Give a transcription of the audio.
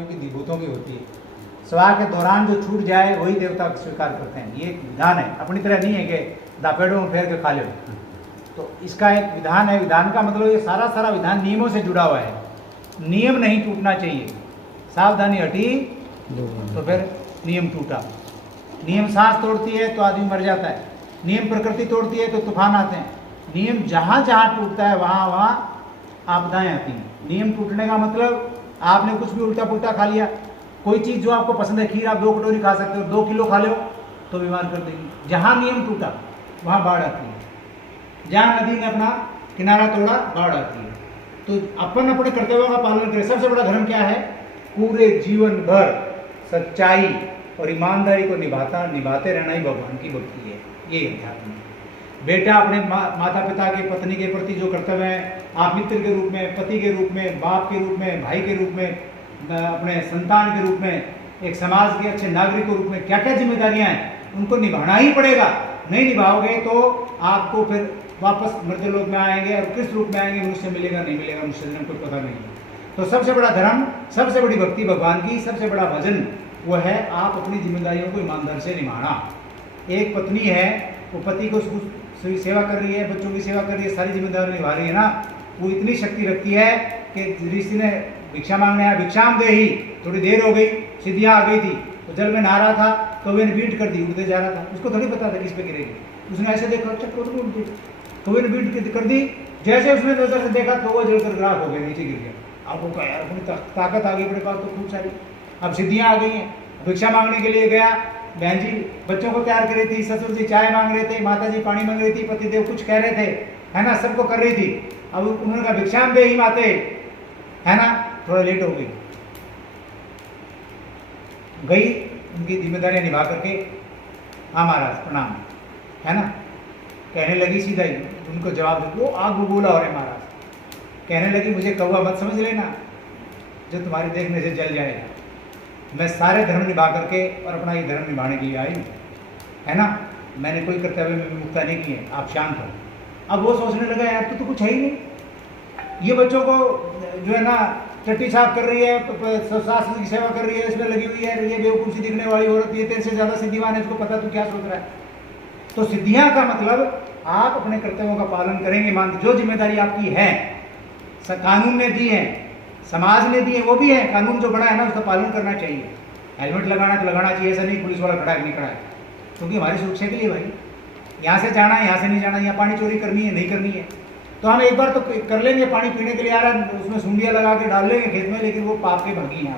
की विभूतों की होती है। स्वाह के दौरान जो छूट जाए वही देवता स्वीकार करते हैं। ये एक विधान है, अपनी तरह नहीं है कि दापेड़ों में फेर के खा लो। तो इसका एक विधान है। विधान का मतलब ये सारा विधान नियमों से जुड़ा हुआ है। नियम नहीं टूटना चाहिए। सावधानी हटी तो फिर नियम टूटा। नियम सांस तोड़ती है तो आदमी मर जाता है। नियम प्रकृति तोड़ती है तो तूफान आते हैं। नियम जहाँ जहाँ टूटता है वहाँ वहाँ आपदाएं आती हैं। नियम टूटने का मतलब आपने कुछ भी उल्टा पुल्टा खा लिया। कोई चीज़ जो आपको पसंद है, खीर आप 2 कटोरी खा सकते हो, 2 किलो खा लो तो बीमार कर देगी। जहाँ नियम टूटा वहाँ बाढ़ आती है। जहाँ नदी ने अपना किनारा तोड़ा बाढ़ आती है। तो अपन अपने कर्तव्यों का पालन करें। सबसे बड़ा धर्म क्या है? पूरे जीवन भर सच्चाई और ईमानदारी को निभाते रहना ही भगवान की भक्ति है। ये अध्यात्म है। बेटा अपने माता पिता के, पत्नी के प्रति जो कर्तव्य है, आप मित्र के रूप में, पति के रूप में, बाप के रूप में, भाई के रूप में, अपने संतान के रूप में, एक समाज के अच्छे नागरिक के रूप में क्या क्या जिम्मेदारियां हैं, उनको निभाना ही पड़ेगा। नहीं निभाओगे तो आपको फिर वापस मृत्यु लोक में आएंगे। और किस रूप में आएंगे, मुझसे मिलेगा नहीं मिलेगा, मुझसे जन्म कोई पता नहीं है। तो सबसे बड़ा धर्म, सबसे बड़ी भक्ति भगवान की, सबसे बड़ा भजन वो है आप अपनी जिम्मेदारियों को ईमानदारी से निभाना। एक पत्नी है, वो पति को सेवा कर रही है, बच्चों की सेवा कर रही है, सारी जिम्मेदारी निभा रही है ना। वो इतनी शक्ति रखती है कि ऋषि ने भिक्षा मांगने आया, भिक्षाम दे ही, थोड़ी देर हो गई, सिद्धियाँ आ गई थी, तो जल में नहा रहा था, कौवे ने बीट कर दी, उड़ते जा रहा था। उसको थोड़ी पता था किस पे गिरेगी। उसने ऐसे देखा, चक्कर तो उड़ गई, कौवे ने बीट कर दी। जैसे उसने नजर से देखा तो वो जलकर ग्राफ हो गया, नीचे गिर गया। आपको कहा यार अपनी ताकत आ गई अपने पास तो खूब सारी, अब सिद्धियाँ आ गई हैं। भिक्षा मांगने के लिए गया, बहन जी बच्चों को तैयार कर रही थी, ससुर जी चाय मांग रहे थे, माता जी पानी मांग रही थी, पतिदेव कुछ कह रहे थे, है ना, सबको कर रही थी। अब उन्होंने कहा भिक्षाम दे ही माते, है ना, थोड़ा लेट हो गई। उनकी जिम्मेदारियां निभा करके, हाँ महाराज प्रणाम, है ना, कहने लगी सीधा ही। उनको जवाब दे, वो आग बबूला हो रहे महाराज। कहने लगी मुझे कौवा मत समझ लेना जो तुम्हारे देखने से जल जाएगा। मैं सारे धर्म निभा करके और अपना ये धर्म निभाने के लिए आई हूँ, है ना। मैंने कोई कर्तव्य में विमुखता नहीं की है, आप शांत हो। अब वो सोचने लगा यार तो कुछ है ही नहीं। ये बच्चों को जो है ना चट्टी साफ कर रही है, शास्त्र की सेवा कर रही है, इसमें लगी हुई है। ये बेवकूफ़ी दिखने वाली औरत, ये तेरे से ज़्यादा सिद्धिवान है, इसको पता तू क्या सोच रहा है। तो सिद्धियाँ का मतलब आप अपने कर्तव्यों का पालन करेंगे। मान जो जिम्मेदारी आपकी है, कानून ने दी है, समाज ने दी है, वो भी है। कानून जो बड़ा है ना उसका पालन करना चाहिए। हेलमेट लगाना तो लगाना चाहिए, ऐसा नहीं पुलिस वाला खड़ा है नहीं खड़ा है, क्योंकि हमारी सुरक्षा के लिए भाई। यहाँ से जाना है, यहाँ से नहीं जाना, यहाँ पानी चोरी करनी है नहीं करनी है। तो हम एक बार तो कर लेंगे, पानी पीने के लिए आ रहा है, उसमें सूंडियाँ लगा के डाल लेंगे खेत में, लेकिन वो पाप के भागी हैं।